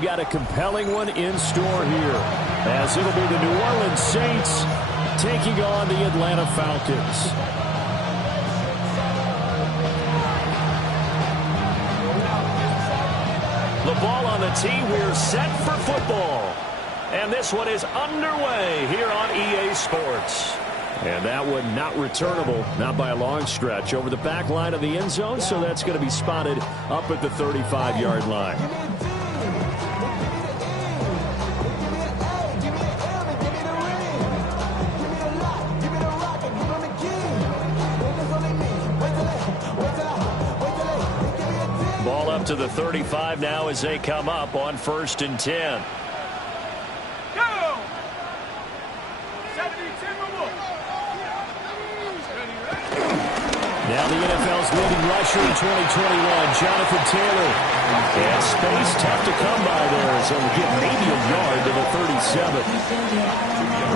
we've got a compelling one in store here, as it'll be the New Orleans Saints taking on the Atlanta Falcons. The ball on the tee. We're set for football. And this one is underway here on EA Sports. And that one not returnable, not by a long stretch, over the back line of the end zone, so that's going to be spotted up at the 35-yard line. Ball up to the 35 now as they come up on 1st and 10. Now the NFL's leading rusher in 2021, Jonathan Taylor. And space tough to come by there as he'll get maybe a yard to the 37.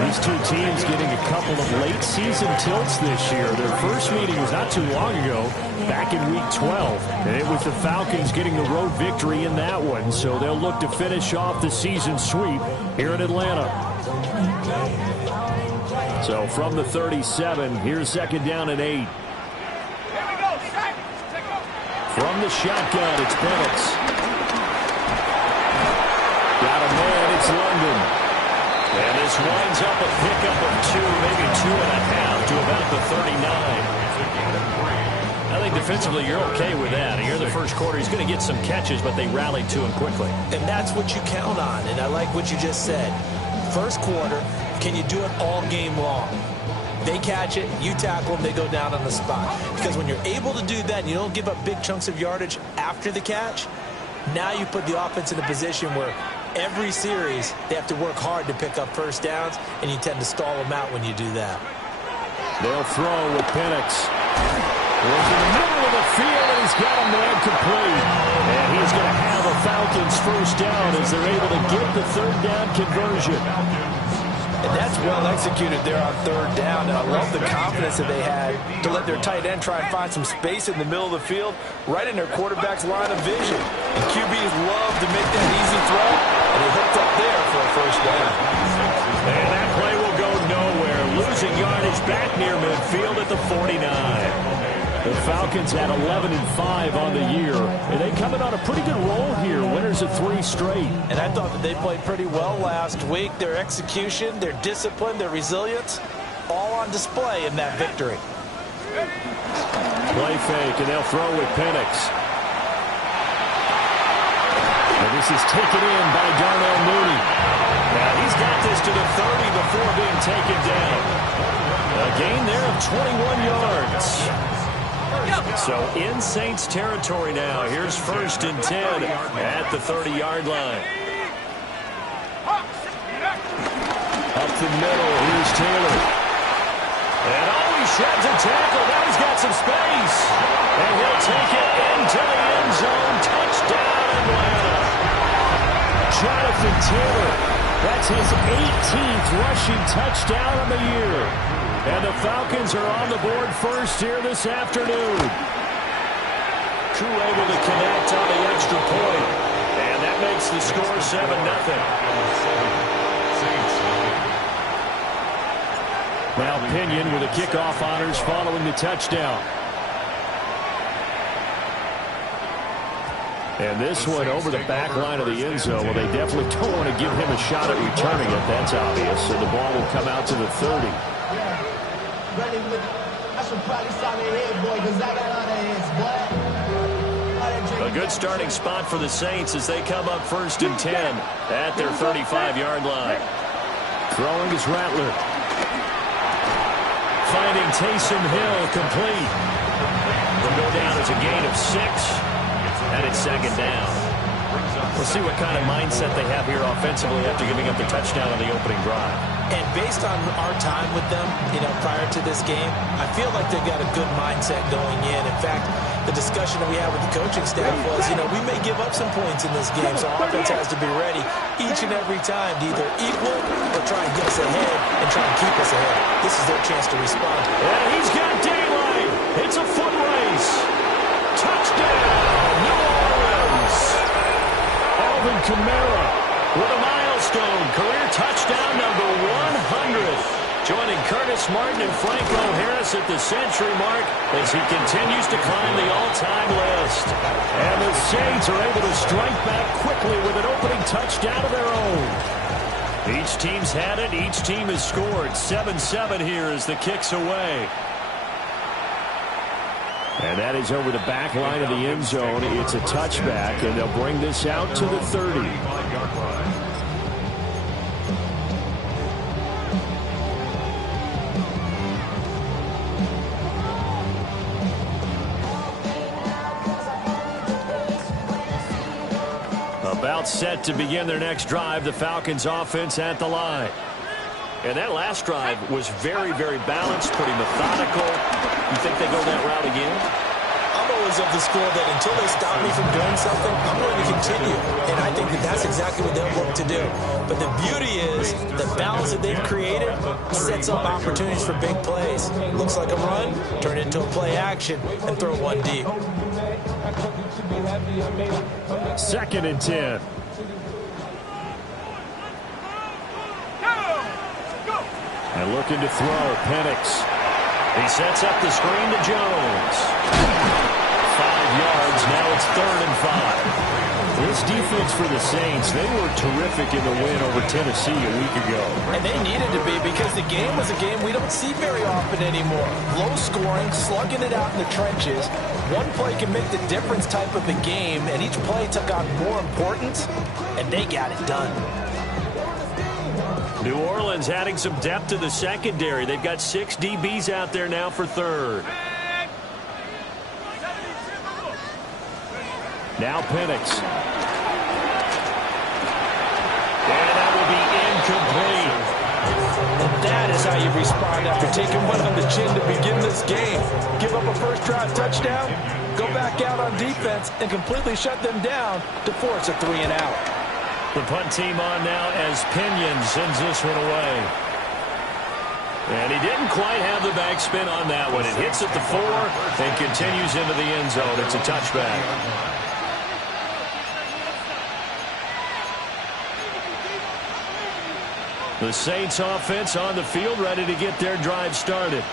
These two teams getting a couple of late season tilts this year. Their first meeting was not too long ago, back in week 12. And it was the Falcons getting the road victory in that one. So they'll look to finish off the season sweep here in Atlanta. So from the 37, here's 2nd down and 8. From the shotgun, it's Penix. Got a man, it's London. And this winds up a pickup of 2, maybe 2.5 to about the 39. I think defensively you're okay with that. Here in the first quarter, he's going to get some catches, but they rallied to him quickly. And that's what you count on, and I like what you just said. First quarter, can you do it all game long? They catch it, you tackle them, they go down on the spot. Because when you're able to do that and you don't give up big chunks of yardage after the catch, now you put the offense in a position where every series they have to work hard to pick up first downs, and you tend to stall them out when you do that. They'll throw with Penix. Goes in the middle of the field, and he's got a man complete. And he's going to have a Falcons first down as they're able to get the 3rd down conversion. And that's well executed there on 3rd down. And I love the confidence that they had to let their tight end try and find some space in the middle of the field, right in their quarterback's line of vision. And QBs love to make that easy throw, and they hooked up there for a first down. And that play will go nowhere. Losing yardage back near midfield at the 49. The Falcons had 11-5 on the year, and they coming on a pretty good roll here. Winners of 3 straight. And I thought that they played pretty well last week. Their execution, their discipline, their resilience, all on display in that victory. Play fake, and they'll throw with Penix. And this is taken in by Darnell Mooney. Now he's got this to the 30 before being taken down. A gain there of 21 yards. So in Saints territory now. Here's 1st and 10 at the 30-yard line. Up the middle, here's Taylor. And he sheds a tackle. Now he's got some space. And he'll take it into the end zone. Touchdown, Atlanta. Jonathan Taylor. That's his 18th rushing touchdown of the year. And the Falcons are on the board first here this afternoon. Crew able to connect on the extra point. And that makes the score 7-0. Now Pinion with the kickoff honors following the touchdown. And this one over the back line of the end zone. Well, they definitely don't want to give him a shot at returning it. That's obvious. So the ball will come out to the 30. A good starting spot for the Saints as they come up 1st and 10 at their 35-yard line. Throwing is Rattler. Finding Taysom Hill complete. Will go down as a gain of 6. And it's 2nd down. We'll see what kind of mindset they have here offensively after giving up the touchdown on the opening drive. And based on our time with them, prior to this game, I feel like they've got a good mindset going in. In fact, the discussion that we had with the coaching staff was, we may give up some points in this game, so our offense has to be ready each and every time to either equal or try and get us ahead and try and keep us ahead. This is their chance to respond. And he's got daylight. It's a foot race. Touchdown, New Orleans. All Alvin Kamara with a milestone career touchdown number 100. Joining Curtis Martin and Franco Harris at the century mark as he continues to climb the all-time list. And the Saints are able to strike back quickly with an opening touchdown of their own. Each team's had it. Each team has scored. 7-7 here as the kick's away. And that is over the back line of the end zone. It's a touchback, and they'll bring this out to the 30. About set to begin their next drive, the Falcons offense at the line. And that last drive was very, very balanced, pretty methodical. You think they go that route again? I'm always of the school that until they stop me from doing something, I'm going to continue. And I think that that's exactly what they'll look to do. But the beauty is the balance that they've created sets up opportunities for big plays. Looks like a run, turn it into a play action, and throw one deep. 2nd and 10. And looking to throw, Penix. He sets up the screen to Jones. 5 yards, now it's 3rd and 5. This defense for the Saints, they were terrific in the win over Tennessee a week ago. And they needed to be because the game was a game we don't see very often anymore. Low scoring, slugging it out in the trenches. One play can make the difference type of a game, and each play took on more importance, and they got it done. New Orleans adding some depth to the secondary. They've got 6 DBs out there now for 3rd. Now Penix. And that will be incomplete. And that is how you respond after taking one on the chin to begin this game. Give up a first-drive touchdown, go back out on defense, and completely shut them down to force a 3-and-out. The punt team on now as Pinion sends this one away. And he didn't quite have the backspin on that one. It hits at the 4 and continues into the end zone. It's a touchback. The Saints offense on the field, ready to get their drive started.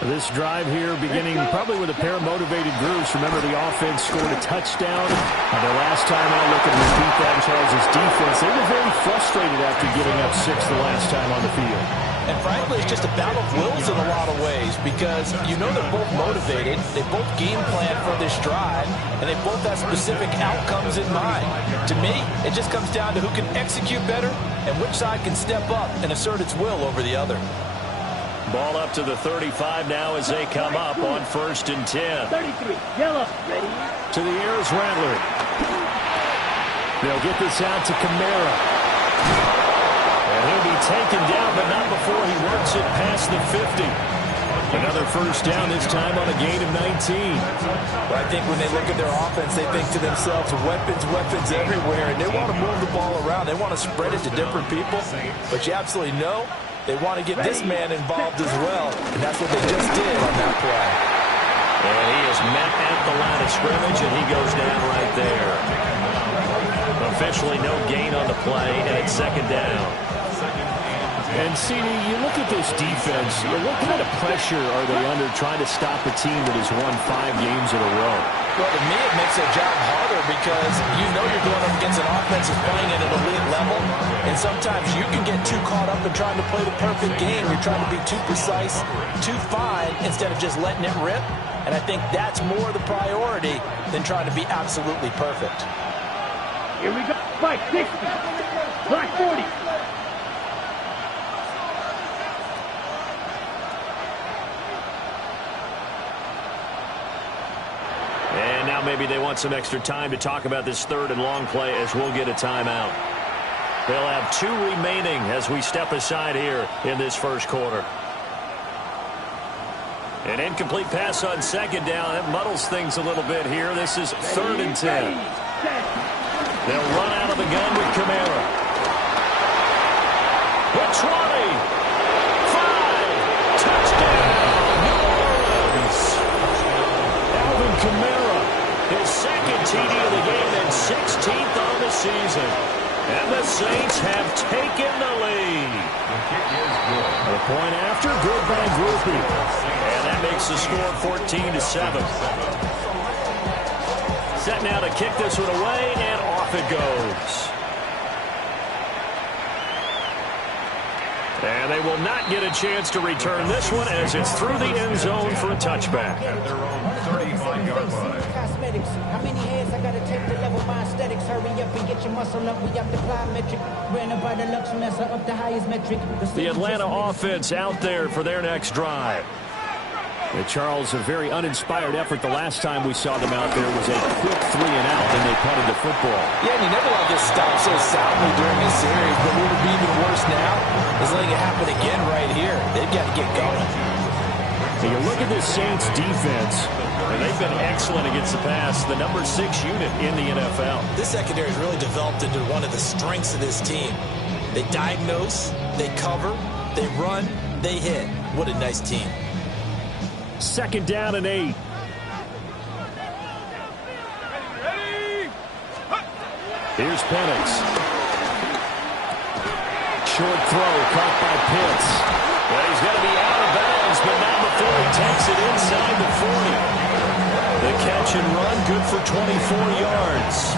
This drive here beginning probably with a pair of motivated groups. Remember, the offense scored a touchdown. The last time I look at repeat that in Charles' defense, they were very frustrated after giving up 6 the last time on the field. And frankly, it's just a battle of wills in a lot of ways because you know they're both motivated, they both game plan for this drive, and they both have specific outcomes in mind. To me, it just comes down to who can execute better and which side can step up and assert its will over the other. Ball up to the 35 now as they come up on 1st and 10. 33, yellow, ready. To the air is Rattler. They'll get this out to Kamara. And he'll be taken down, but not before he works it past the 50. Another first down, this time on a gain of 19. Well, I think when they look at their offense, they think to themselves, weapons, weapons everywhere, and they want to move the ball around. They want to spread it to different people, but you absolutely know they want to get this man involved as well, and that's what they just did on that play. And he is met at the line of scrimmage, and he goes down right there. Officially no gain on the play, and it's 2nd down. And, CD, you look at this defense, what kind of pressure are they under trying to stop a team that has won 5 games in a row? Well, to me, it makes their job harder because you know you're going up against an offense that's playing at an elite level, and sometimes you can get too caught up in trying to play the perfect game. You're trying to be too precise, too fine, instead of just letting it rip, and I think that's more the priority than trying to be absolutely perfect. Here we go. Spike, 60. Black 40. And now maybe they want some extra time to talk about this 3rd and long play as we'll get a timeout. They'll have 2 remaining as we step aside here in this first quarter. An incomplete pass on 2nd down. That muddles things a little bit here. This is 3rd and 10. They'll run out of the gun with Kamara. The 20. 5. Touchdown. New Orleans. Alvin Kamara. His 2nd TD of the game and 16th on the season. And the Saints have taken the lead. The point after, good by Grupe. And that makes the score 14-7. Set now to kick this one away, and off it goes. And they will not get a chance to return this one as it's through the end zone for a touchback. At their own 35-yard line. How many heads I gotta take to level my aesthetics? Hurry up and get your muscle up. We have the plyometric. Ran by the Lux Messer up the highest metric. The Atlanta offense out there for their next drive. Yeah, Charles, a very uninspired effort. The last time we saw them out there was a quick 3 and out, and they punted the football. Yeah, and you never let this stop so soundly during this series, but what would be even worse now is letting it happen again right here. They've got to get going. So you look at this Saints defense, and they've been excellent against the pass, the number 6 unit in the NFL. This secondary has really developed into one of the strengths of this team. They diagnose, they cover, they run, they hit. What a nice team. 2nd down and 8. Here's Penix. Short throw caught by Pitts. Well, he's going to be out of bounds, but not before he takes it inside the 40. The catch and run, good for 24 yards.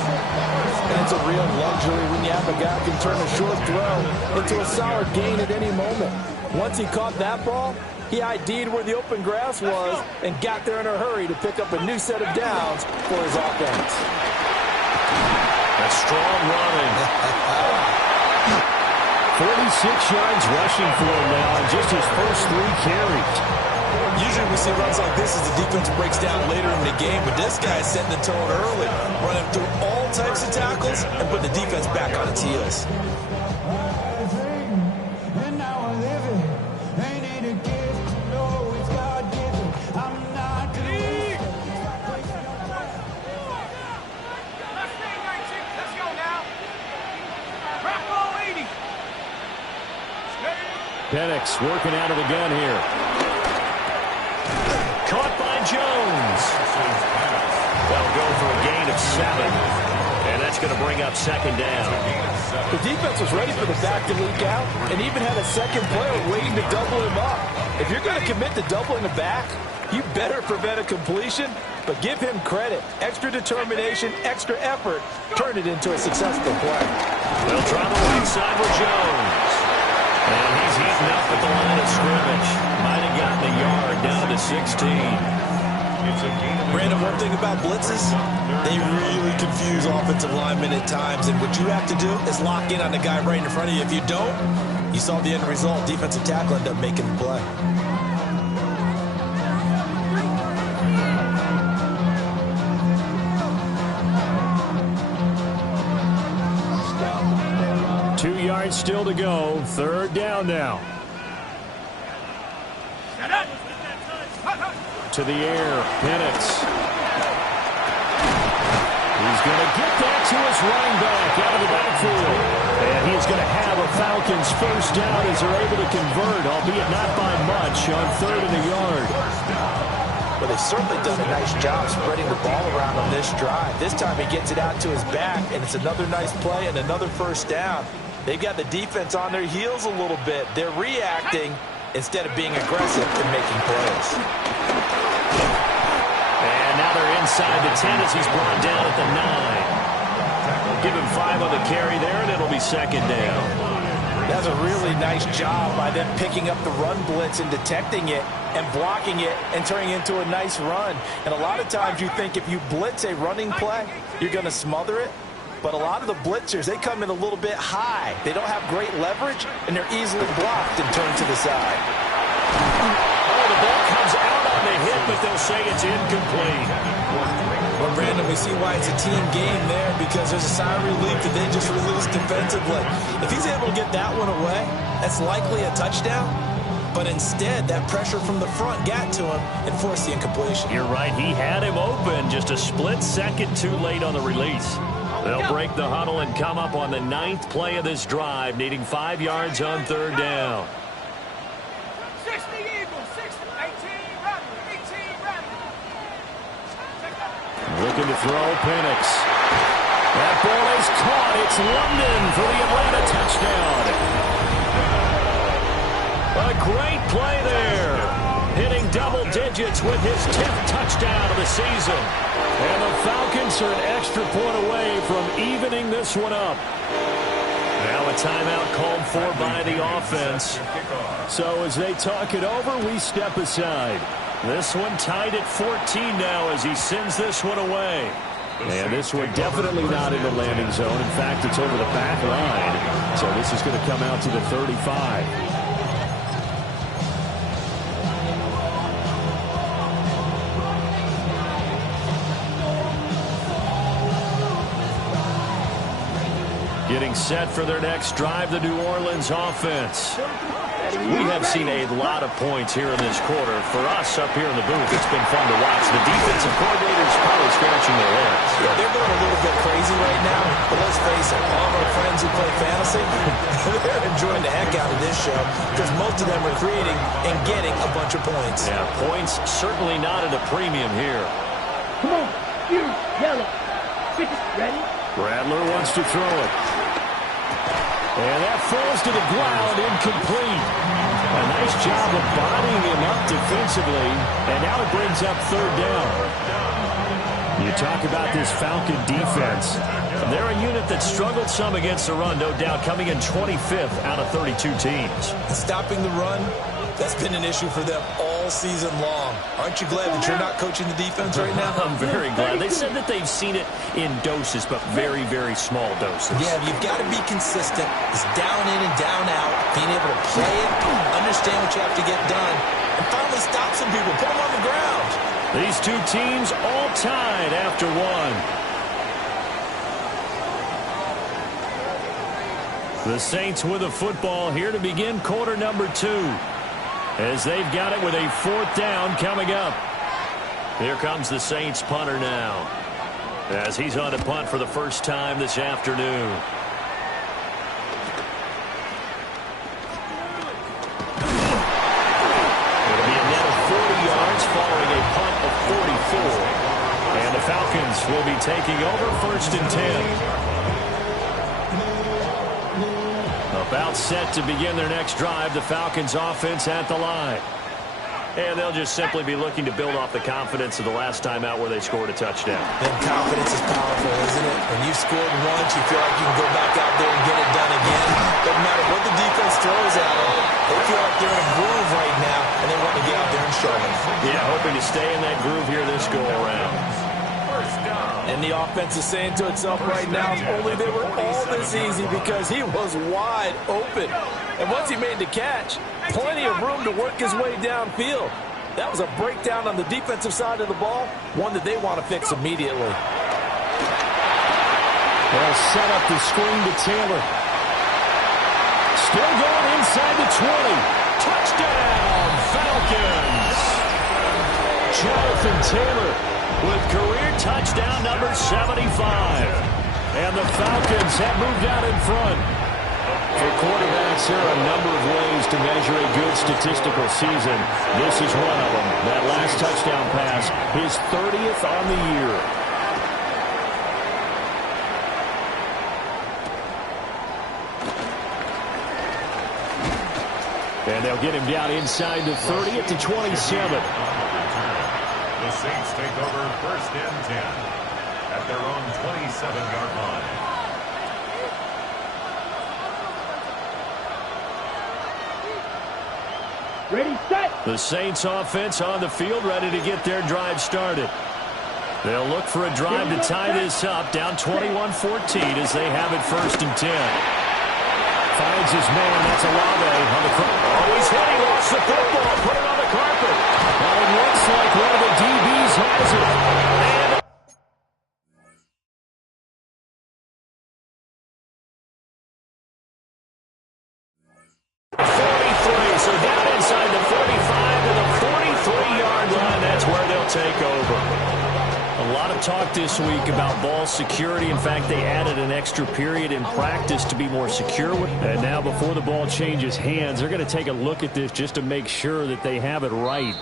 And it's a real luxury when you have a guy who can turn a short throw into a solid gain at any moment. Once he caught that ball, he ID'd where the open grass was and got there in a hurry to pick up a new set of downs for his offense. A strong running. 46 yards rushing for him now in just his first 3 carries. Usually we see runs like this as the defense breaks down later in the game, but this guy is setting the tone early, running through all types of tackles and putting the defense back on its heels. Penix working out of the gun here. Caught by Jones. They'll go for a gain of 7. And that's going to bring up 2nd down. The defense was ready for the back to leak out and even had a second player waiting to double him up. If you're going to commit to doubling the back, you better prevent a completion, but give him credit. Extra determination, extra effort, turn it into a successful play. They'll try the right side with Jones. And he's heating up at the line of scrimmage. Might have gotten a yard down to 16. Brandon, one thing about blitzes, they really confuse offensive linemen at times. And what you have to do is lock in on the guy right in front of you. If you don't, you saw the end result. Defensive tackle ended up making the play. Still to go. 3rd down now. To the air. Penix. He's going to get that to his running back out of the backfield. And he's going to have a Falcons first down as they're able to convert, albeit not by much, on 3rd and a yard. Well, they've certainly done a nice job spreading the ball around on this drive. This time he gets it out to his back, and it's another nice play and another first down. They've got the defense on their heels a little bit. They're reacting instead of being aggressive and making plays. And now they're inside the 10 as he's brought down at the 9. Give him 5 on the carry there, and it'll be 2nd down. That's a really nice job by them picking up the run blitz and detecting it and blocking it and turning it into a nice run. And a lot of times you think if you blitz a running play, you're going to smother it. But a lot of the blitzers, they come in a little bit high. They don't have great leverage, and they're easily blocked and turned to the side. Oh, the ball comes out on the hit, but they'll say it's incomplete. Well, Brandon, we see why it's a team game there, because there's a sigh of relief that they just released defensively. If he's able to get that one away, that's likely a touchdown. But instead, that pressure from the front got to him and forced the incompletion. You're right. He had him open, just a split second too late on the release. They'll break the huddle and come up on the 9th play of this drive, needing 5 yards on 3rd down. 60 Eagles, 60, 18 ready, 18 ready. Looking to throw, Penix. That ball is caught. It's London for the Atlanta touchdown. A great play there. Hitting double digits with his 10th touchdown of the season. And the Falcons are an extra point away from evening this one up. Now a timeout called for by the offense. So as they talk it over, we step aside. This one tied at 14 now as he sends this one away. And this one definitely not in the landing zone. In fact, it's over the back line. So this is going to come out to the 35. Getting set for their next drive, the New Orleans offense. We have seen a lot of points here in this quarter. For us up here in the booth, it's been fun to watch. The defensive coordinators probably scratching their heads. Yeah, they're going a little bit crazy right now. But let's face it, all of our friends who play fantasy, they're enjoying the heck out of this show because most of them are creating and getting a bunch of points. Yeah, points certainly not at a premium here. Come on, you yellow. Ready? Rattler wants to throw it. And that falls to the ground, incomplete. A nice job of bodying him up defensively, and now it brings up third down. You talk about this Falcon defense. They're a unit that struggled some against the run, no doubt, coming in 25th out of 32 teams. Stopping the run, that's been an issue for them all season long. Aren't you glad that you're not coaching the defense right now? I'm very glad. They said that they've seen it in doses, but very, very small doses. Yeah, you've got to be consistent. It's down in and down out, being able to play it, understand what you have to get done, and finally stop some people, put them on the ground. These two teams all tied after one. The Saints with a football here to begin quarter number 2. As they've got it with a fourth down coming up. Here comes the Saints punter now. As he's on a punt for the first time this afternoon. It'll be a net of 40 yards following a punt of 44. And the Falcons will be taking over first and 10. About set to begin their next drive, the Falcons offense at the line. And they'll just simply be looking to build off the confidence of the last time out where they scored a touchdown. And confidence is powerful, isn't it? When you've scored once, you feel like you can go back out there and get it done again. Doesn't matter what the defense throws at them. They feel like they're in a groove right now, and they want to get out there and show them. Yeah, hoping to stay in that groove here this go-around. And the offense is saying to itself right now, if only they were all this easy because he was wide open. And once he made the catch, plenty of room to work his way downfield. That was a breakdown on the defensive side of the ball, one that they want to fix immediately. They'll set up the screen to Taylor. Still going inside the 20. Touchdown, Falcons! Jonathan Taylor with career touchdown number 75. And the Falcons have moved out in front. For quarterbacks, there are a number of ways to measure a good statistical season. This is one of them. That last touchdown pass, his 30th on the year. And they'll get him down inside the 30 at the 27. The Saints take over first and 10 at their own 27-yard line. Ready, set. The Saints offense on the field, ready to get their drive started. They'll look for a drive to tie this up, down 21-14 as they have it first and 10. Finds his man, that's Olave on the front. Oh, he's hit, he lost the football, put it on the carpet. Well, it looks like one of the DBs has it. And so down inside the 45 to the 43-yard line. That's where they'll take over. A lot of talk this week about ball security. In fact, they added an extra period in practice to be more secure. And now before the ball changes hands, they're going to take a look at this just to make sure that they have it right.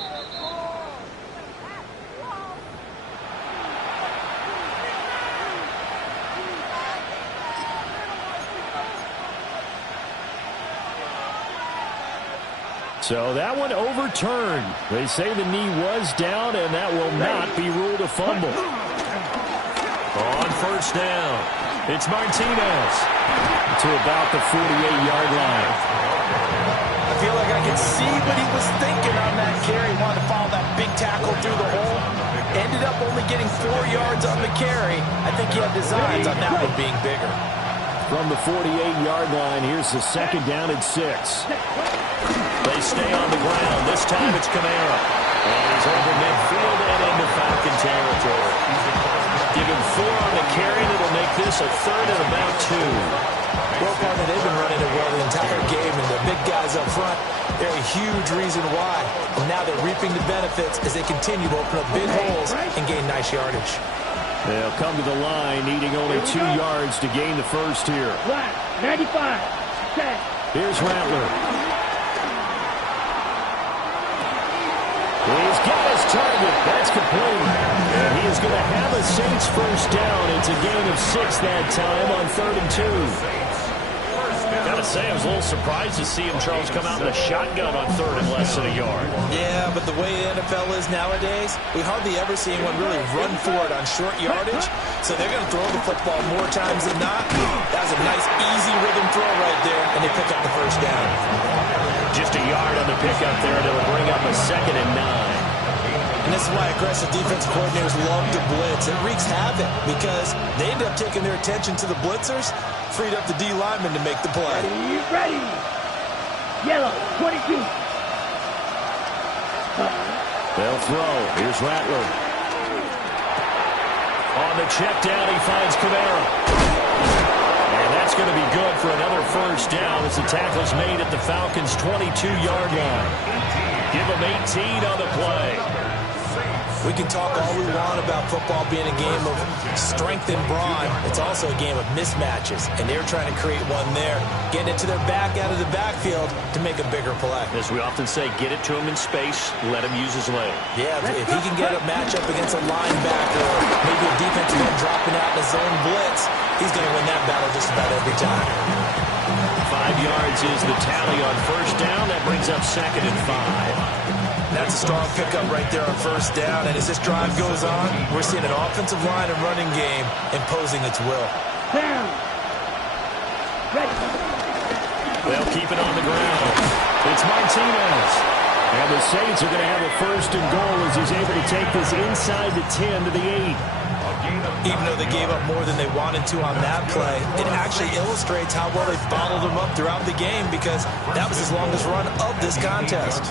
So that one overturned. They say the knee was down, and that will not be ruled a fumble. On first down, it's Martinez to about the 48-yard line. I feel like I can see what he was thinking on that carry. He wanted to follow that big tackle through the hole. Ended up only getting 4 yards on the carry. I think he had designs on that one being bigger. From the 48-yard line, here's the second down and 6. They stay on the ground. This time it's Kamara. And he's over midfield and into Falcon territory. Give him 4 on the carry, and it'll make this a third and about 2. Well, partner, they've been running it well the entire game, and the big guys up front, they're a huge reason why. And now they're reaping the benefits as they continue to open up big holes and gain nice yardage. They'll come to the line, needing only 2 yards to gain the first here. Flat, 95, set. Here's Rattler. He's got his target. That's complete. And he is going to have a Saints first down. It's a gain of 6 that time on 3rd and 2. Gotta say, I was a little surprised to see him, Charles, come out in a shotgun on 3rd and less than a yard. Yeah, but the way the NFL is nowadays, we hardly ever see anyone really run for it on short yardage. So they're going to throw the football more times than not. That was a nice, easy rhythm throw right there, and they pick up the first down. Just a yard on the pickup there, and it'll bring up a 2nd and 9. And this is why aggressive defensive coordinators love to blitz. It wreaks havoc because they end up taking their attention to the blitzers, freed up the D lineman to make the play. Ready. Yellow, 22. They'll throw. Here's Rattler. On the check down, he finds Kamara. And that's going to be good for another first down as the tackle's made at the Falcons' 22-yard line. Give them 18 on the play. We can talk all we want about football being a game of strength and brawn. It's also a game of mismatches, and they're trying to create one there, getting it to their back out of the backfield to make a bigger play. As we often say, get it to him in space, let him use his leg. Yeah, if he can get a matchup against a linebacker or maybe a defensive end dropping out in a zone blitz, he's going to win that battle just about every time. 5 yards is the tally on first down. That brings up 2nd and 5. That's a strong pickup right there on first down. And as this drive goes on, we're seeing an offensive line and running game imposing its will. Down. Ready. They'll keep it on the ground. It's Martinez. And the Saints are going to have a 1st and goal as he's able to take this inside the 10 to the 8. Even though they gave up more than they wanted to on that play, it actually illustrates how well they bottled them up throughout the game because that was his longest run of this contest.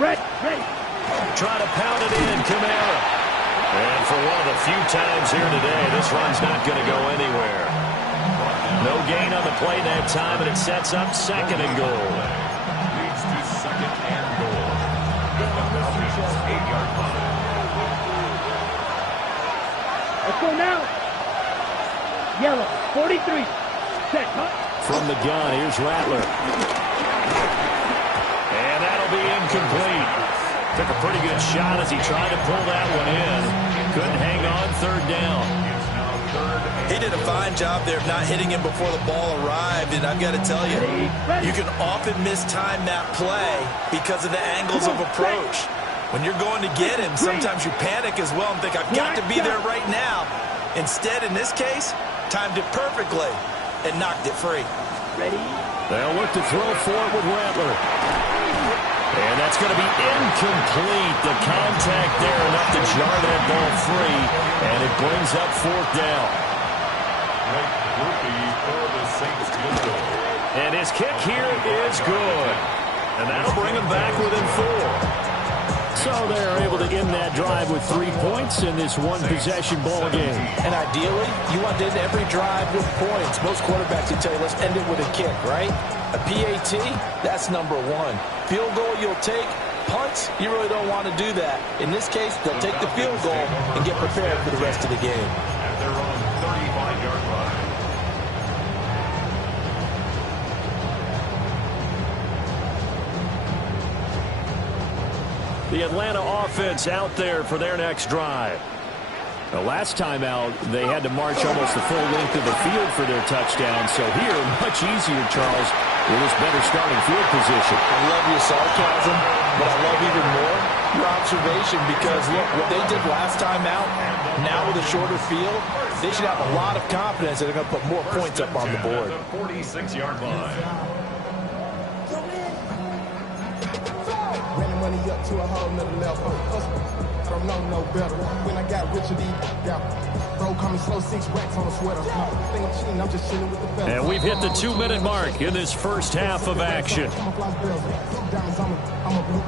Ready. Trying to pound it in, Kamara. And for one of the few times here today, this run's not going to go anywhere. No gain on the play that time, and it sets up 2nd and goal. Leads to 2nd and goal. The Falcons' 8-yard line. Let's go now. Yellow, 43. Set. From the gun, here's Rattler. And that'll be incomplete. Took a pretty good shot as he tried to pull that one in. Couldn't hang on 3rd down. He did a fine job there of not hitting him before the ball arrived, and I've got to tell you, you can often mistime that play because of the angles of approach. When you're going to get him, sometimes you panic as well and think, I've got to be there right now. Instead, in this case, timed it perfectly and knocked it free. Ready. They'll look to throw for it with Rattler. And that's going to be incomplete. The contact there enough to jar that ball free, and it brings up 4th down. And his kick here is good. And that'll bring him back within 4. So they're able to end that drive with 3 points in this one-possession ball game. And ideally, you want to end every drive with points. Most quarterbacks will tell you, let's end it with a kick, right? A PAT, that's number 1. Field goal you'll take. Punts, you really don't want to do that. In this case, they'll take the field goal and get prepared for the rest of the game. At their own 35-yard line. The Atlanta offense out there for their next drive. The last time out, they had to march almost the full length of the field for their touchdown. So here, much easier, Charles, with this better starting field position. I love your sarcasm, but I love even more your observation because, look, what they did last time out, now with a shorter field, they should have a lot of confidence that they're going to put more points up on the board. The 46-yard line. Running money up to a whole nother level. I don't know no better. When I got rich, bro, call me slow, 6 racks on a sweater. Think I'm cheating, I'm just chilling with the fellas. And we've hit the 2-minute mark in this first half of action. I'm a blue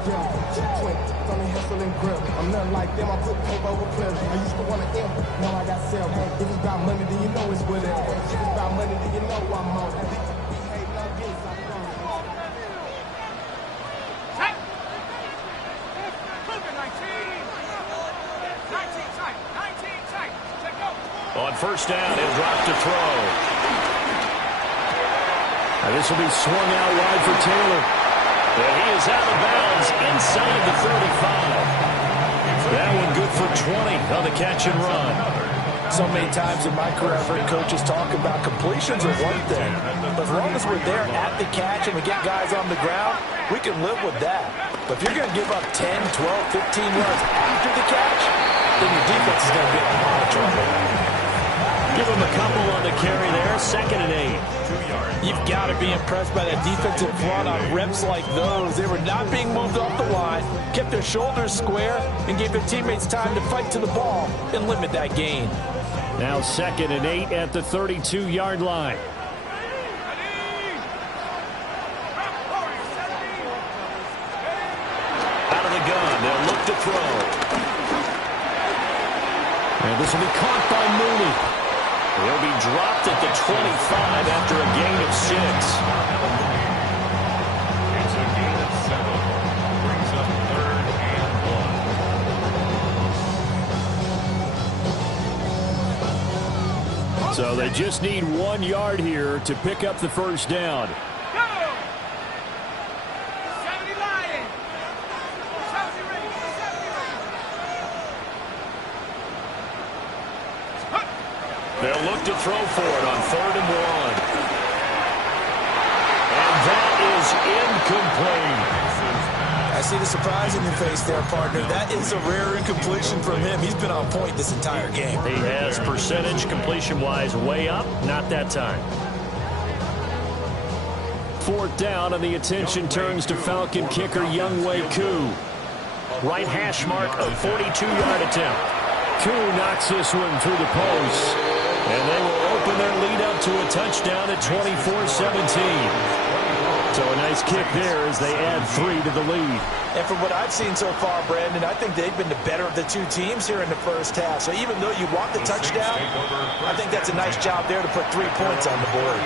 girl. Don't hustle and grip. I'm nothing like them. I put paper over pleasure. I used to want to M. Now I got self. If it's about money, then you know it's whatever. If it's about money, then you know I'm on it. On first down, he'll drop to throw. And this will be swung out wide for Taylor. And he is out of bounds inside the 35. That one good for 20 on the catch and run. So many times in my career, I've heard coaches talk about completions are one thing. But as long as we're there at the catch and we get guys on the ground, we can live with that. But if you're going to give up 10, 12, 15 yards after the catch, then your defense is going to be in a lot of trouble. Give him a couple on the carry there. 2nd and 8. You've got to be impressed by that defensive front on reps like those. They were not being moved off the line, kept their shoulders square, and gave their teammates time to fight to the ball and limit that gain. Now 2nd and 8 at the 32-yard line. Out of the gun, they'll look to throw. And this will be caught by Mooney. He'll be dropped at the 25 after a gain of 6. It's a gain of 7. Brings up 3rd and 1. So they just need 1 yard here to pick up the first down. They'll look to throw for it on 3rd and 1. And that is incomplete. I see the surprise in your face there, partner. That is a rare incompletion from him. He's been on point this entire game. He has percentage completion-wise way up. Not that time. 4th down, and the attention turns to Falcon kicker Younghoe Koo. Right hash mark of 42-yard attempt. Koo knocks this one through the post. And they will open their lead up to a touchdown at 24-17. So a nice kick there as they add 3 to the lead. And from what I've seen so far, Brandon, I think they've been the better of the two teams here in the first half. So even though you want the touchdown, I think that's a nice job there to put 3 points on the board.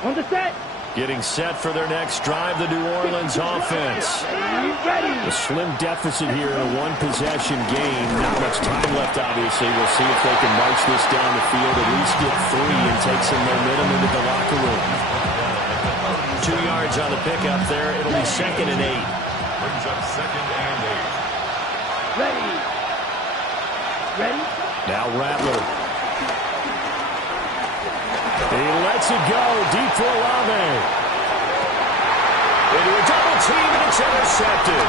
On the set. Getting set for their next drive, the New Orleans offense. A slim deficit here in a 1-possession game. Not much time left, obviously. We'll see if they can march this down the field, at least get 3 and take some momentum into the locker room. 2 yards on the pickup there. It'll be 2nd and 8. Brings up 2nd and 8. Ready. Ready. Now Rattler. He lets it go deep for Olave. Into a double team, and it's intercepted.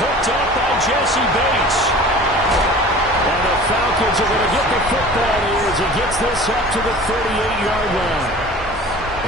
Picked up by Jesse Bates. And the Falcons are going to get the football here as he gets this up to the 38-yard line.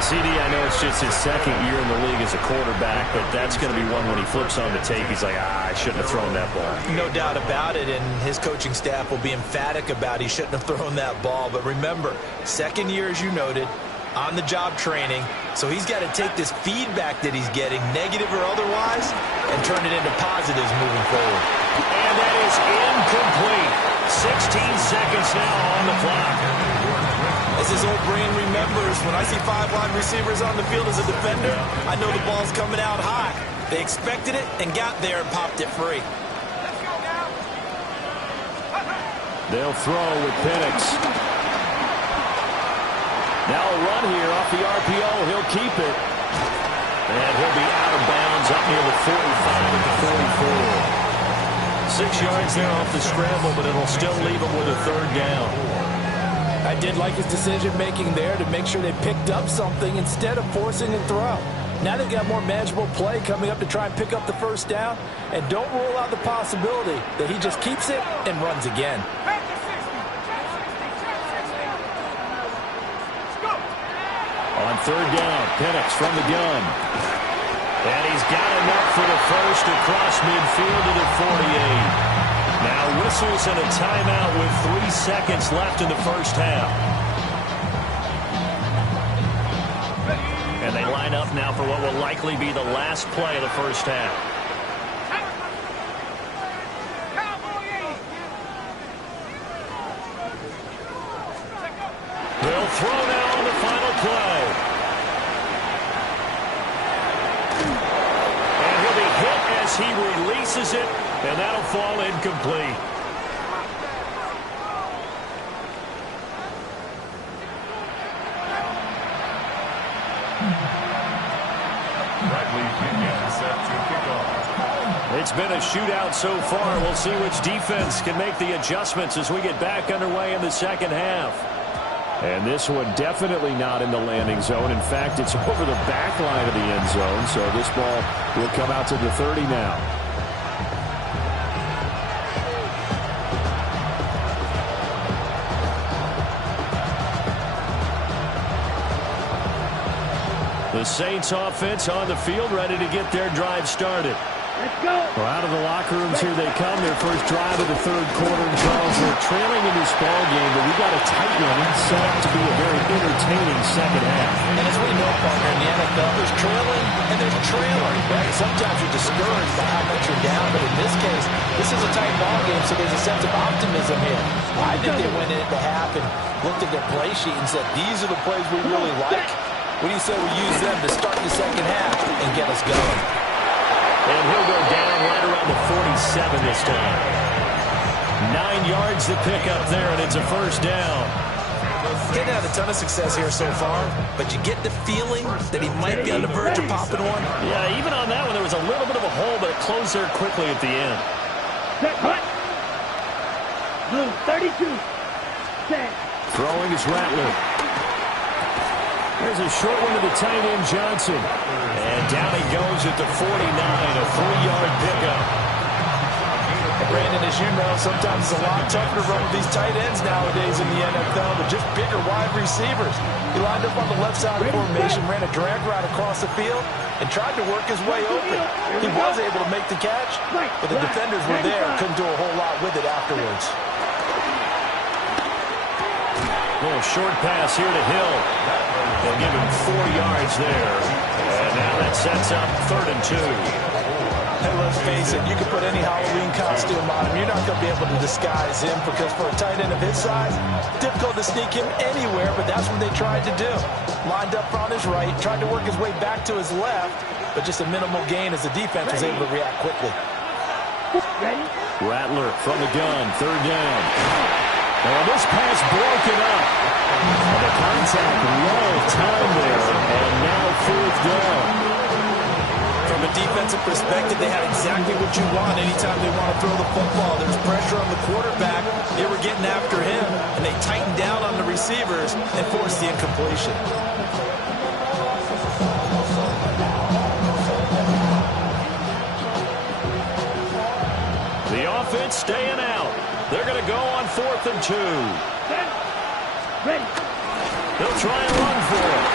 CD, I know it's just his 2nd year in the league as a quarterback, but that's going to be one when he flips on the tape. He's like, I shouldn't have thrown that ball. No doubt about it, and his coaching staff will be emphatic about he shouldn't have thrown that ball. But remember, 2nd year, as you noted, on-the-job training, so he's got to take this feedback that he's getting, negative or otherwise, and turn it into positives moving forward. And that is incomplete. 16 seconds now on the clock. As his old brain remembers, when I see 5 wide receivers on the field as a defender, I know the ball's coming out high. They expected it and got there and popped it free. They'll throw with Penix. Now a run here off the RPO. He'll keep it. And he'll be out of bounds up near the 45 at the 44. 6 yards there off the scramble, but it'll still leave him with a third down. I did like his decision-making there to make sure they picked up something instead of forcing a throw. Now they've got more manageable play coming up to try and pick up the first down. And don't rule out the possibility that he just keeps it and runs again. On third down, Penix from the gun. And he's got enough for the first across midfield to the 48. Now whistles and a timeout with 3 seconds left in the first half. And they line up now for what will likely be the last play of the first half. They'll throw now on the final play. And he'll be hit as he releases it, and that'll fall incomplete. It's been a shootout so far. We'll see which defense can make the adjustments as we get back underway in the second half. And this one definitely not in the landing zone. In fact, it's over the back line of the end zone, so this ball will come out to the 30 now. The Saints offense on the field, ready to get their drive started. Let's go. Well, out of the locker rooms here they come. Their first drive of the third quarter. And Charles, they're trailing in this ball game, but we got a tight one set up to be a very entertaining second half. And as we know, partner, in the NFL, there's trailing and there's trailing. Right? Sometimes you're discouraged by how much you're down, but in this case, this is a tight ball game, so there's a sense of optimism here. I think they went into half and looked at their play sheet and said, these are the plays we really like. What do you say we use them to start the second half and get us going? And he'll go down right around the 47 this time. 9 yards to pick up there, and it's a first down. He's had a ton of success here so far, but you get the feeling that he might be on the verge of popping one. Yeah, even on that one, there was a little bit of a hole, but it closed there quickly at the end. Set, cut. Blue, 32. Set. Throwing is Rattler. There's a short one to the tight end, Johnson. And down he goes at the 49, a 3-yard pickup. And Brandon, as you know, sometimes it's a lot tougher to run with these tight ends nowadays in the NFL, but just bigger wide receivers. He lined up on the left side of the formation, ran a drag route across the field, and tried to work his way open. He was able to make the catch, but the defenders were there, couldn't do a whole lot with it afterwards. Little short pass here to Hill. They'll give him 4 yards there. And now that sets up 3rd and 2. Hey, let's face it, you can put any Halloween costume on him. You're not going to be able to disguise him because for a tight end of his size, difficult to sneak him anywhere, but that's what they tried to do. Lined up on his right, tried to work his way back to his left, but just a minimal gain as the defense was able to react quickly. Ready? Rattler from the gun, 3rd down. And this pass broken up. And the contact, long time there, and now 4th down. From a defensive perspective, they had exactly what you want anytime they want to throw the football. There's pressure on the quarterback. They were getting after him, and they tightened down on the receivers and forced the incompletion. The offense staying out. They're going to go on 4th and 2. Ready. They'll try and run for it.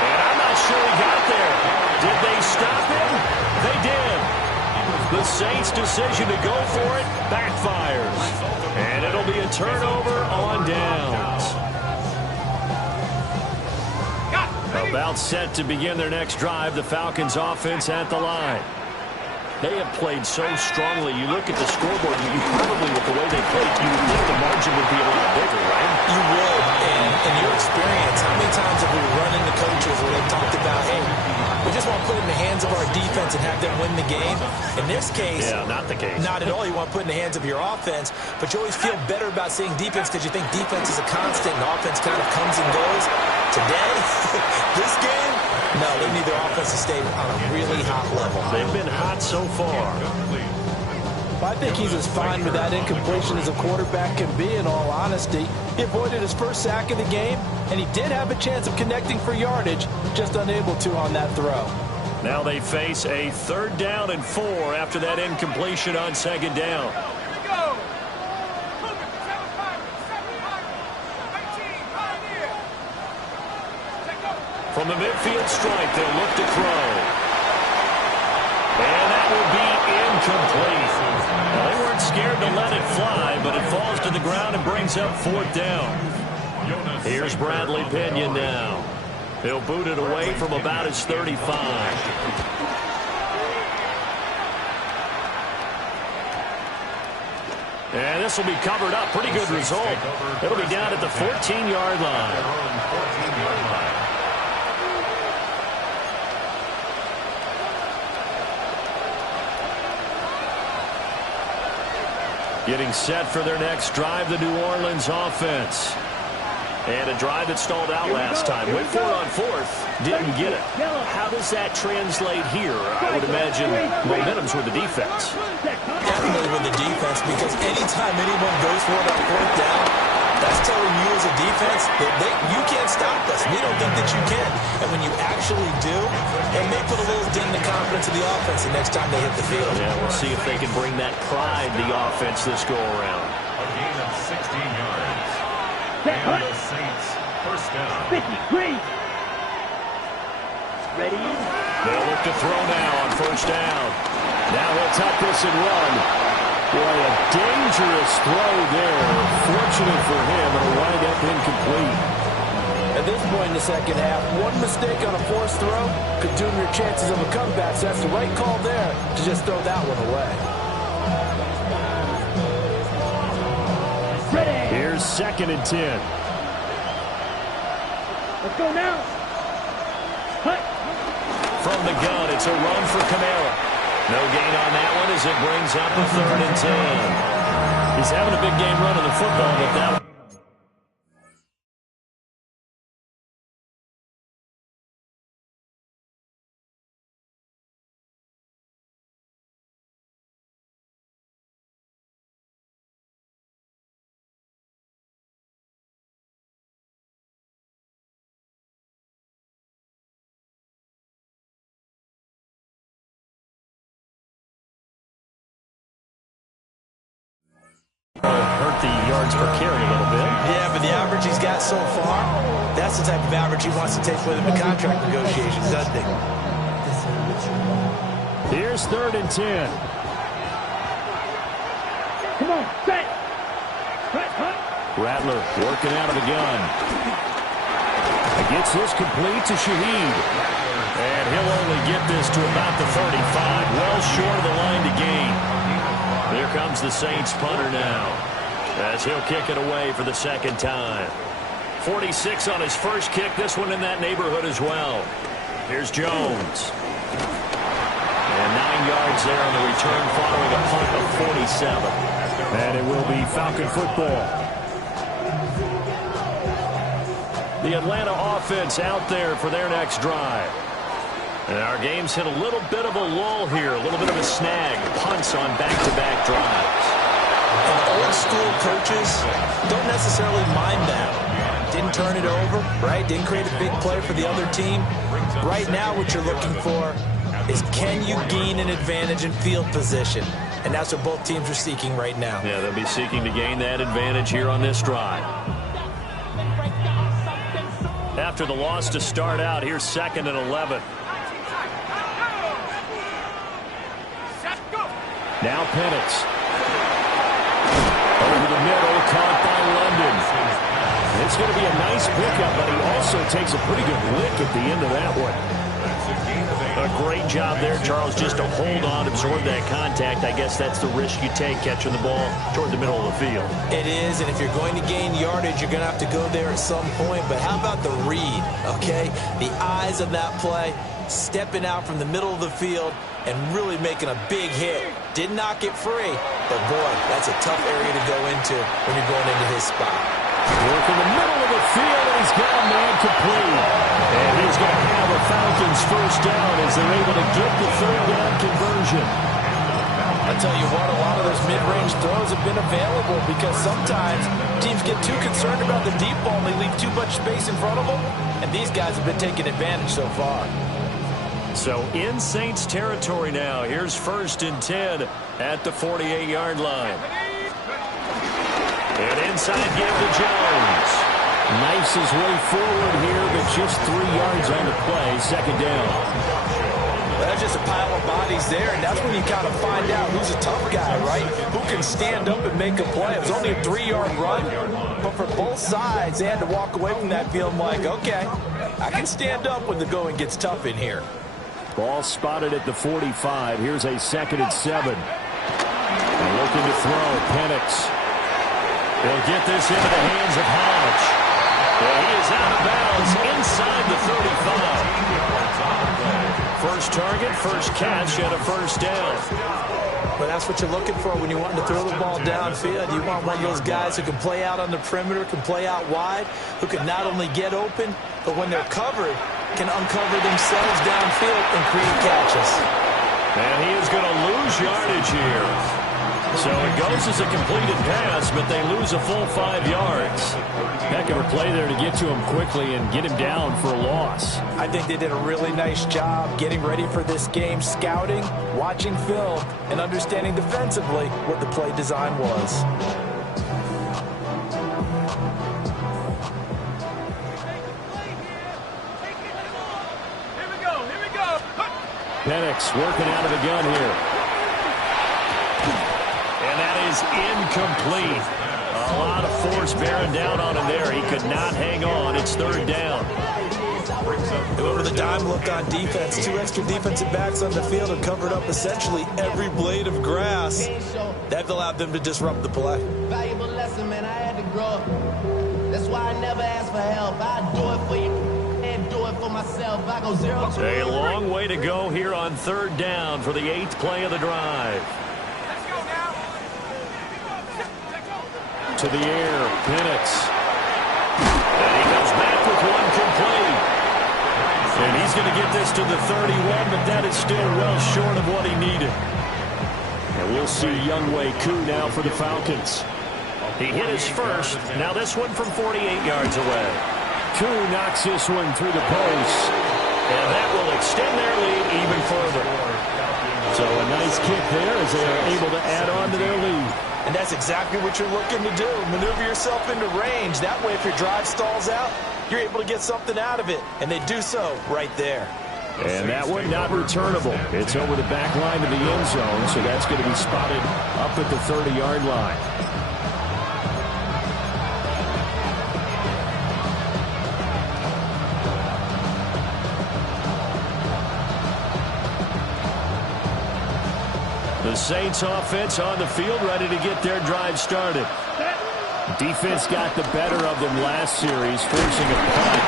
And I'm not sure he got there. Did they stop him? They did. The Saints' decision to go for it backfires. And it'll be a turnover on downs. About set to begin their next drive. The Falcons offense at the line. They have played so strongly. You look at the scoreboard, you probably, with the way they played, you would think the margin would be a lot bigger, right? You would. And in your experience, how many times have we run into coaches where they've talked about, hey, We just want to put it in the hands of our defense and have them win the game. In this case, yeah, not the case. Not at all. You want to put it in the hands of your offense, but you always feel better about seeing defense because you think defense is a constant and offense kind of comes and goes. Today, this game, no, they need their offense to stay on a really hot level. They've been hot so far. I think he's as fine with that incompletion as a quarterback can be, in all honesty. He avoided his first sack of the game, and he did have a chance of connecting for yardage, just unable to on that throw. Now they face a 3rd down and 4 after that incompletion on 2nd down. From the midfield stripe, they'll look to throw. And that will be incomplete. Now, they weren't scared to let it fly, but it falls to the ground and brings up 4th down. Here's Bradley Pinion now. He'll boot it away from about his 35. And this will be covered up. Pretty good result. It'll be down at the 14-yard line. Getting set for their next drive, the New Orleans offense. And a drive that stalled out last time. Went for it on 4th, didn't get it. How does that translate here? I would imagine momentum's with the defense. Definitely with the defense, because anytime anyone goes for it on 4th down, that's telling you as a defense that you can't stop us. We don't think that you can. And when you actually do, it may put a little dent in the confidence of the offense the next time they hit the field. Yeah, we'll see if they can bring that pride to the offense this go-around. A gain of 16 yards. And the Saints, 1st down. 53. Ready? They'll look to throw now on 1st down. Now he'll tuck this and run. Boy, a dangerous throw there. Fortunate for him, it'll wind up incomplete. At this point in the second half, one mistake on a forced throw could doom your chances of a comeback. So that's the right call there to just throw that one away. Ready. Here's 2nd and 10. Let's go now. Hut. From the gun, it's a run for Kamara. No gain on that one as it brings up a 3rd and 10. He's having a big game running the football, but that hurt the yards per carry a little bit. Yeah, but the average he's got so far, that's the type of average he wants to take with him in contract negotiations, doesn't he? Here's 3rd and 10. Come on, set. Hut. Rattler working out of the gun. Gets this complete to Shaheed. And he'll only get this to about the 35. Well short of the line to gain. Here comes the Saints punter now, as he'll kick it away for the 2nd time. 46 on his first kick. This one in that neighborhood as well. Here's Jones. And 9 yards there on the return following a punt of 47. And it will be Falcon football. The Atlanta offense out there for their next drive. And our game's hit a little bit of a lull here, a little bit of a snag. Punts on back-to-back drives. And old school coaches don't necessarily mind that. Didn't turn it over, right? Didn't create a big play for the other team. Right now what you're looking for is, can you gain an advantage in field position? And that's what both teams are seeking right now. Yeah, they'll be seeking to gain that advantage here on this drive. After the loss to start out, here's 2nd and 11. Now Penix. Over the middle, caught by London. It's going to be a nice pickup, but he also takes a pretty good lick at the end of that one. A great job there, Charles, just to hold on, absorb that contact. I guess that's the risk you take catching the ball toward the middle of the field. It is, and if you're going to gain yardage, you're going to have to go there at some point. But how about the read, okay? The eyes of that play, stepping out from the middle of the field and really making a big hit. Did not get free, but boy, that's a tough area to go into when you're going into his spot. Work in the middle of the field, and he's got a man complete. And he's going to have a Falcons first down as they're able to get the third down conversion. I tell you what, a lot of those mid-range throws have been available because sometimes teams get too concerned about the deep ball and they leave too much space in front of them, and these guys have been taking advantage so far. So in Saints territory now. Here's 1st and 10 at the 48-yard line. And inside give to Jones. Knifes his way forward here, but just 3 yards on the play. 2nd down. That's just a pile of bodies there, and that's when you kind of find out who's a tough guy, right? Who can stand up and make a play. It was only a 3-yard run, but for both sides, they had to walk away from that feeling like, okay, I can stand up when the going gets tough in here. Ball spotted at the 45. Here's a 2nd and 7. And looking to throw, Penix. He'll get this into the hands of Hodge. Well, he is out of bounds inside the 35. First target, first catch, and a first down. But that's what you're looking for when you want to throw the ball downfield. You want one of those guys who can play out on the perimeter, can play out wide, who can not only get open, but when they're covered, can uncover themselves downfield and create catches. And he is going to lose yardage here. So it goes as a completed pass, but they lose a full 5 yards. Heck of a play there to get to him quickly and get him down for a loss. I think they did a really nice job getting ready for this game, scouting, watching film, and understanding defensively what the play design was. Penix working out of the gun here. And that is incomplete. A lot of force bearing down on him there. He could not hang on. It's 3rd down. They went with a dime look on defense. 2 extra defensive backs on the field and covered up essentially every blade of grass. That allowed them to disrupt the play. Valuable lesson, man. I had to grow up. That's why I never ask for help. I do it for you and do it for myself. I go 0 to A long way to go here on 3rd down for the 8th play of the drive. To the air, Penix. And he goes back with one complete. And he's going to get this to the 31, but that is still well short of what he needed. And we'll see Younghoe Koo now for the Falcons. He hit his first. Now this one from 48 yards away. Koo knocks this one through the post. And that will extend their lead even further. So a nice kick there as they are able to add on to their lead. And that's exactly what you're looking to do. Maneuver yourself into range. That way, if your drive stalls out, you're able to get something out of it. And they do so right there. And that one not returnable. It's over the back line of the end zone, so that's going to be spotted up at the 30-yard line. The Saints offense on the field, ready to get their drive started. Defense got the better of them last series, forcing a punt.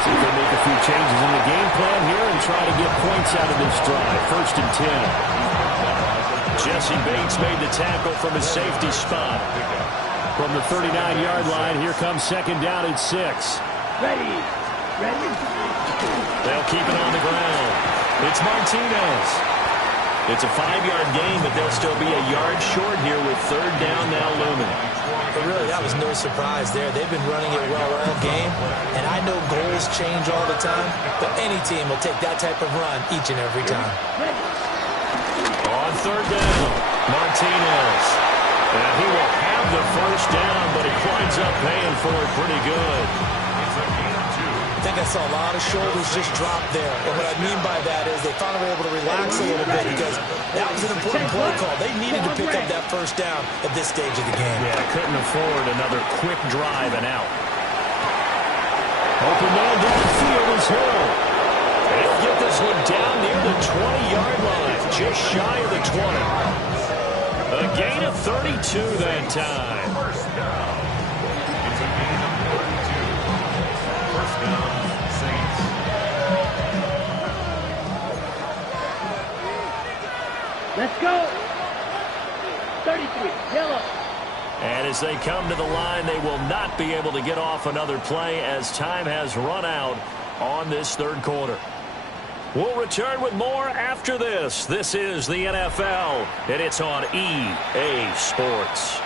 See if they make a few changes in the game plan here and try to get points out of this drive. 1st and 10. Jesse Bates made the tackle from his safety spot. From the 39-yard line, here comes 2nd down and 6. Ready. They'll keep it on the ground. It's Martinez. It's a 5-yard gain, but they'll still be a yard short here with 3rd down now looming. But really, that was no surprise there. They've been running it well all game, and I know goals change all the time, but any team will take that type of run each and every time. On 3rd down, Martinez. And he will have the first down, but he winds up paying for it pretty good. I think I saw a lot of shoulders just drop there. And what I mean by that is they finally were able to relax a little bit because that was an important play call. They needed to pick up that first down at this stage of the game. Yeah, couldn't afford another quick drive and out. Open man downfield is Hill. They'll get this one down near the 20-yard line, just shy of the 20. A gain of 32 that time. First down. It's a gain of 32. First down, Saints. Let's go. 33, yellow. And as they come to the line, they will not be able to get off another play as time has run out on this third quarter. We'll return with more after this. This is the NFL, and it's on EA Sports.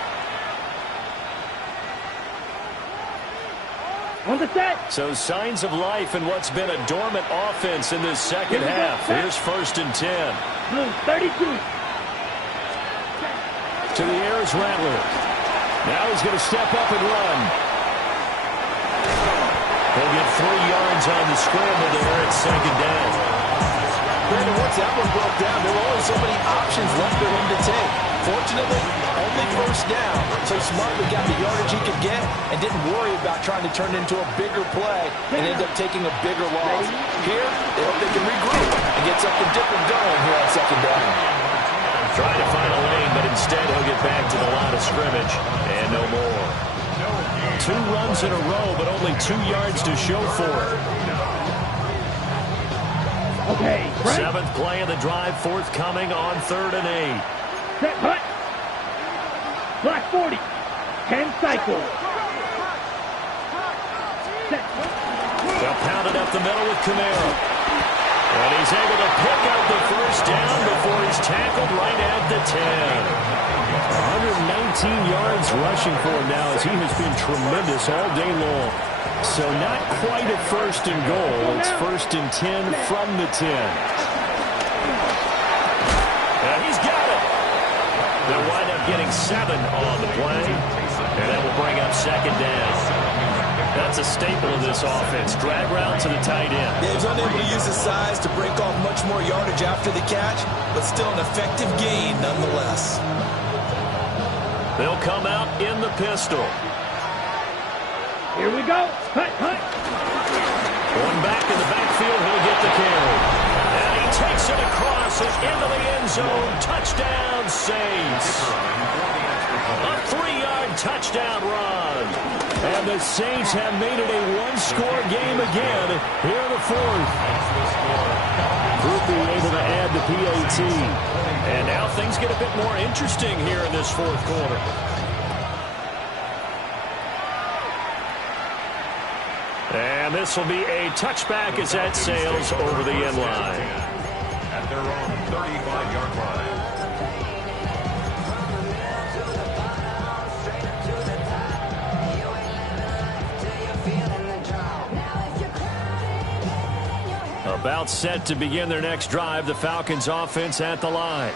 On the set. So signs of life in what's been a dormant offense in this second half. Here's 1st and 10. Blue, 32. To the air is Rattler. Now he's going to step up and run. He'll get 3 yards on the scramble there at 2nd down. Brandon, once that one broke down, there were only so many options left for him to take. Fortunately, only 1st down, so smartly got the yardage he could get and didn't worry about trying to turn it into a bigger play and end up taking a bigger loss. Here, they hope they can regroup and get something different going here on 2nd down. Trying to find a lane, but instead he'll get back to the line of scrimmage and no more. 2 runs in a row, but only 2 yards to show for it. Okay, right. 7th play of the drive, forthcoming on 3rd and 8. Set, hut. Block 40. 10 cycle. Set. They'll pound it up the middle with Kamara. And he's able to pick up the 1st down before he's tackled right at the 10. 119 yards rushing for him now as he has been tremendous all day long. So not quite a 1st and goal. It's 1st and 10 from the 10. And he's got it. They'll wind up getting 7 on the play. And that will bring up 2nd down. That's a staple of this offense. Drag route to the tight end. Yeah, he was unable to use his size to break off much more yardage after the catch, but still an effective gain nonetheless. They'll come out in the pistol. Here we go. Hut, hut. One back in the backfield, he'll get the carry. And he takes it across and into the end zone. Touchdown, Saints. A 3-yard touchdown run. And the Saints have made it a 1-score game again here in the 4th. Grupe able to add the PAT. And now things get a bit more interesting here in this 4th quarter. And this will be a touchback as that sails over the end line. At their own 35-yard line. About set to begin their next drive, the Falcons offense at the line.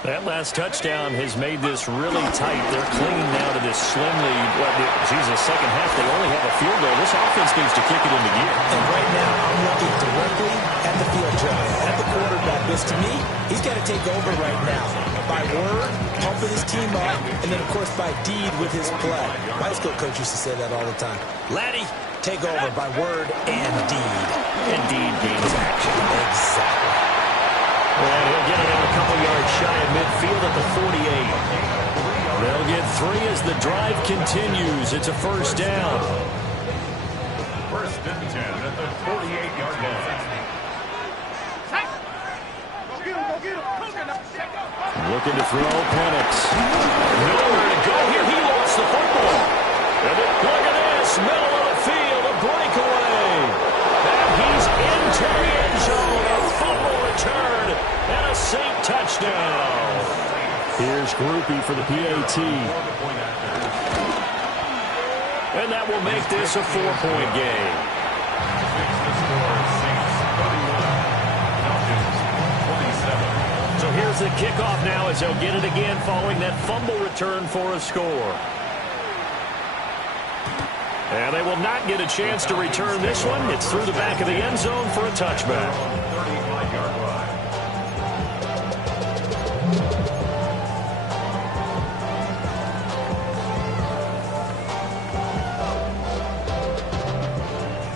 That last touchdown has made this really tight. They're clinging now to this slim lead. The second half, they only have a field goal. This offense needs to kick it into gear. And right now, I'm looking directly at the field drive, at the quarterback. Because to me, he's got to take over right now. By word, pumping his team up, and then, of course, by deed with his play. My high school coach used to say that all the time. Laddie, take over by word and deed. And deed means action. Exactly. And he'll get it out a couple yards shy of midfield at the 48. They'll get 3 as the drive continues. It's a 1st down. 1st and 10 at the 48-yard line. Looking to throw, Penix. Nowhere to go here. He lost the football. And look at this, middle of the field, a breakaway. And he's into the end zone. A fumble return and a Saint touchdown. Here's Grupe for the PAT. And that will make this a 4-point game. So here's the kickoff now as they'll get it again following that fumble return for a score. And they will not get a chance to return this one. It's through the back of the end zone for a touchback. 35-yard line.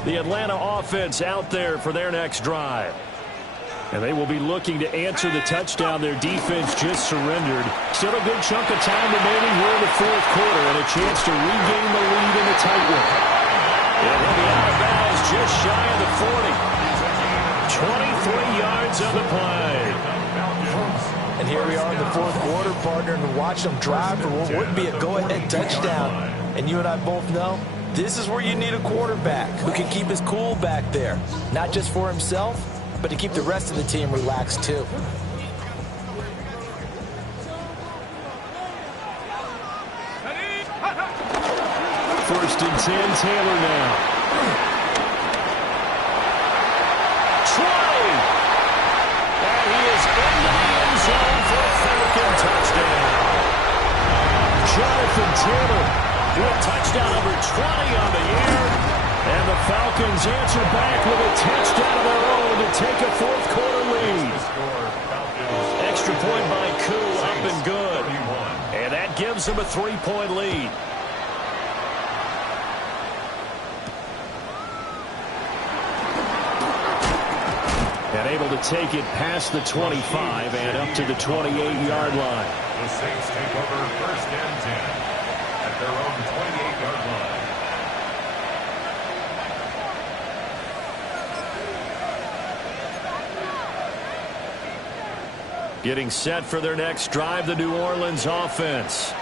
The Atlanta offense out there for their next drive. And they will be looking to answer the touchdown their defense just surrendered. Still a good chunk of time remaining here in the 4th quarter and a chance to regain the lead in the tight one. And he'll be out of bounds just shy of the 40. 23 yards on the play. And here we are in the fourth quarter, partner, and watch them drive for what would be a go-ahead touchdown. And you and I both know this is where you need a quarterback who can keep his cool back there, not just for himself, but to keep the rest of the team relaxed too. First and 10, Taylor now. 20! And he is into the end zone for a Falcon touchdown. Jonathan Taylor with touchdown number 20 on the year. And the Falcons answer back with a touchdown of their own to take a fourth quarter lead. Extra point by Koo, up and good. And that gives them a 3-point lead. And able to take it past the 25 and up to the 28-yard line. The Saints take over first and 10 at their own 28-yard line. Getting set for their next drive, the New Orleans offense.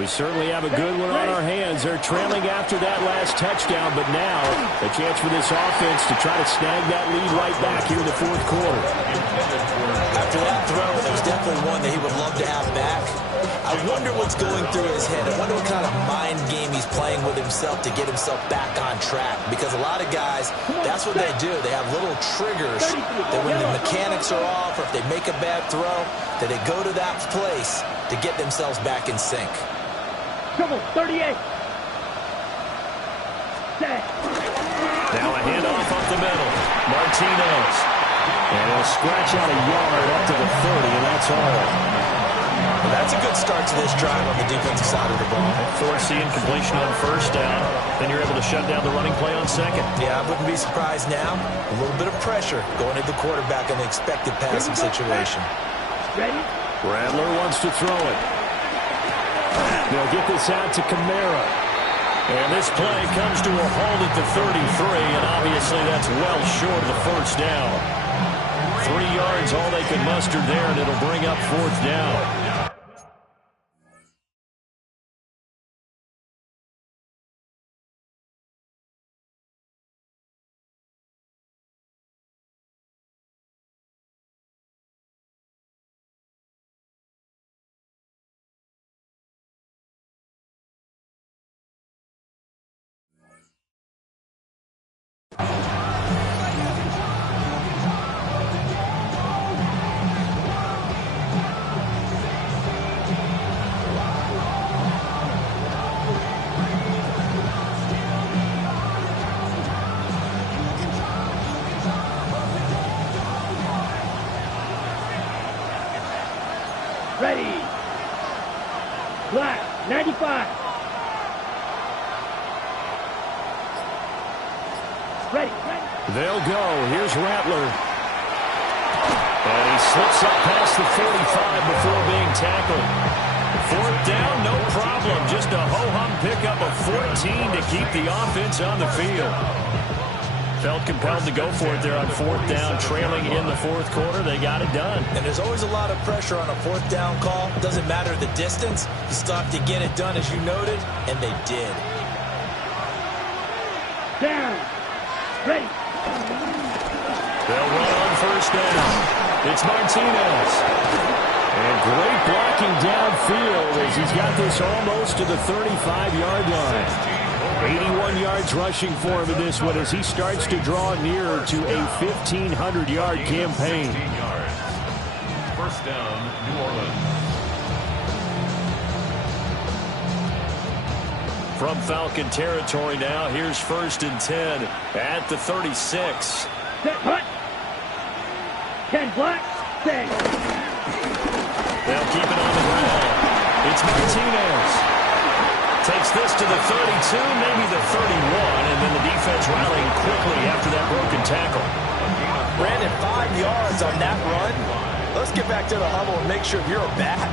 We certainly have a good one on our hands. They're trailing after that last touchdown, but now a chance for this offense to try to snag that lead right back here in the fourth quarter. After that throw, there was definitely one that he would love to have back. I wonder what's going through his head. I wonder what kind of mind game he's playing with himself to get himself back on track. Because a lot of guys, that's what they do. They have little triggers that when the mechanics are off or if they make a bad throw, that they go to that place to get themselves back in sync. Come on, 38. Set. Now a handoff up the middle. Martinez. And he'll scratch out a yard up to the 30, and that's all. Well, that's a good start to this drive on the defensive side of the ball. Forcing completion on first down. Then you're able to shut down the running play on second. Yeah, I wouldn't be surprised now. A little bit of pressure going at the quarterback in the expected passing situation. Ready? Rattler wants to throw it. They'll get this out to Kamara. And this play comes to a halt at the 33, and obviously that's well short of the first down. 3 yards, all they could muster there, and it'll bring up fourth down. Ready. Black, 95. Ready. They'll go. Here's Rattler. And he slips up past the 45 before being tackled. Fourth down, no problem. Just a ho-hum pickup of 14 to keep the offense on the field. Felt compelled to go for it there on fourth down, trailing in the fourth quarter. They got it done. And there's always a lot of pressure on a fourth down call. Doesn't matter the distance. You still have to get it done, as you noted, and they did. Down. Ready. They'll run on first down. It's Martinez. And great blocking downfield as he's got this almost to the 35-yard line. 81 yards rushing for him in this one as he starts to draw nearer to a 1,500-yard campaign. First down, New Orleans. From Falcon territory now, here's first and 10 at the 36. Set, hut. 10 black, set. They'll keep it on the ground. It's Martinez. Takes this to the 32, maybe the 31, and then the defense rallying quickly after that broken tackle. Brandon, 5 yards on that run. Let's get back to the huddle and make sure you're back.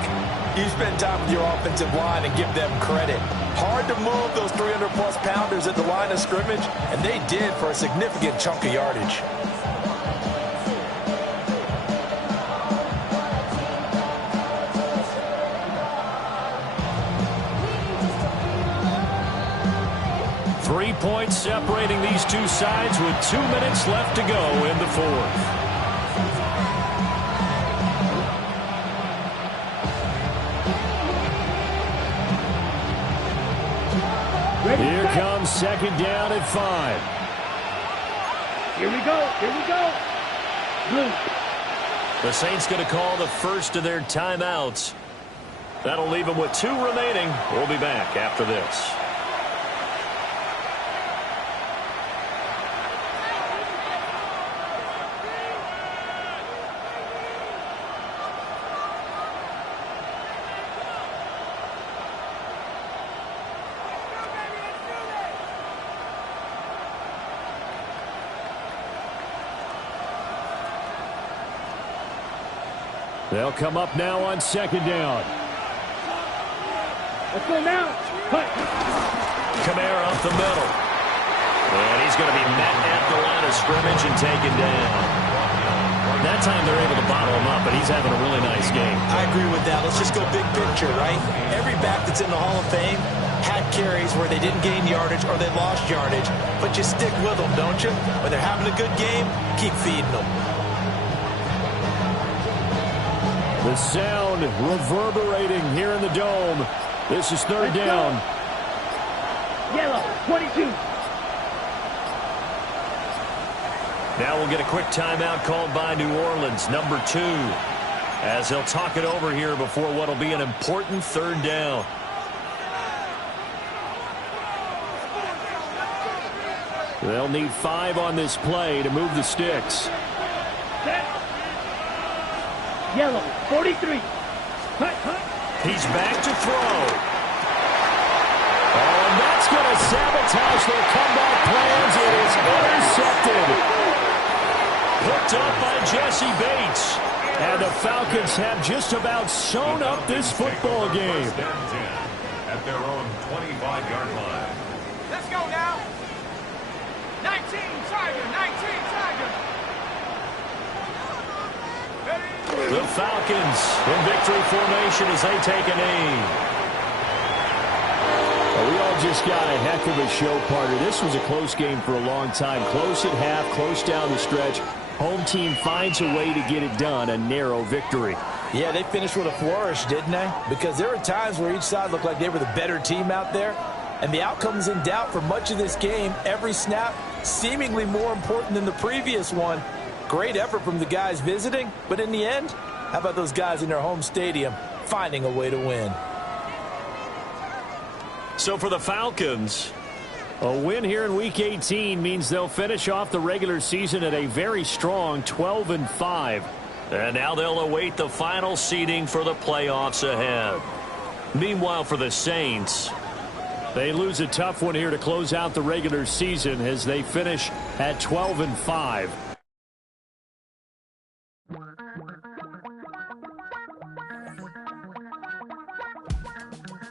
You spend time with your offensive line and give them credit. Hard to move those 300-plus pounders at the line of scrimmage, and they did for a significant chunk of yardage. points separating these two sides with 2 minutes left to go in the fourth. Here comes second down at 5. Here we go. Here we go. Blue. The Saints going to call the first of their timeouts. That'll leave them with 2 remaining. We'll be back after this. They'll come up now on second down. Let's go now. Cut. Kamara up the middle. And he's going to be met at the line of scrimmage and taken down. That time they're able to bottle him up, but he's having a really nice game. I agree with that. Let's just go big picture, right? Every back that's in the Hall of Fame had carries where they didn't gain yardage or they lost yardage, but you stick with them, don't you? When they're having a good game, keep feeding them. The sound reverberating here in the dome. This is third down. Yellow, 22. Now we'll get a quick timeout called by New Orleans, number 2, as they'll talk it over here before what will be an important third down. They'll need 5 on this play to move the sticks. Set. Yellow, 43. Cut. He's back to throw. Oh, and that's going to sabotage their comeback plans. It is intercepted. Picked up by Jesse Bates. And the Falcons have just about sewn up this football game. At their own 25-yard line. Let's go now. 19, Tiger, 19, Tiger. The Falcons in victory formation as they take a knee. Well, we all just got a heck of a show, partner. This was a close game for a long time. Close at half, close down the stretch. Home team finds a way to get it done, a narrow victory. Yeah, they finished with a flourish, didn't they? Because there were times where each side looked like they were the better team out there. And the outcome's in doubt for much of this game. Every snap seemingly more important than the previous one. Great effort from the guys visiting, but in the end, how about those guys in their home stadium finding a way to win? So for the Falcons, a win here in Week 18 means they'll finish off the regular season at a very strong 12-5. And now they'll await the final seeding for the playoffs ahead. Meanwhile, for the Saints, they lose a tough one here to close out the regular season as they finish at 12-5.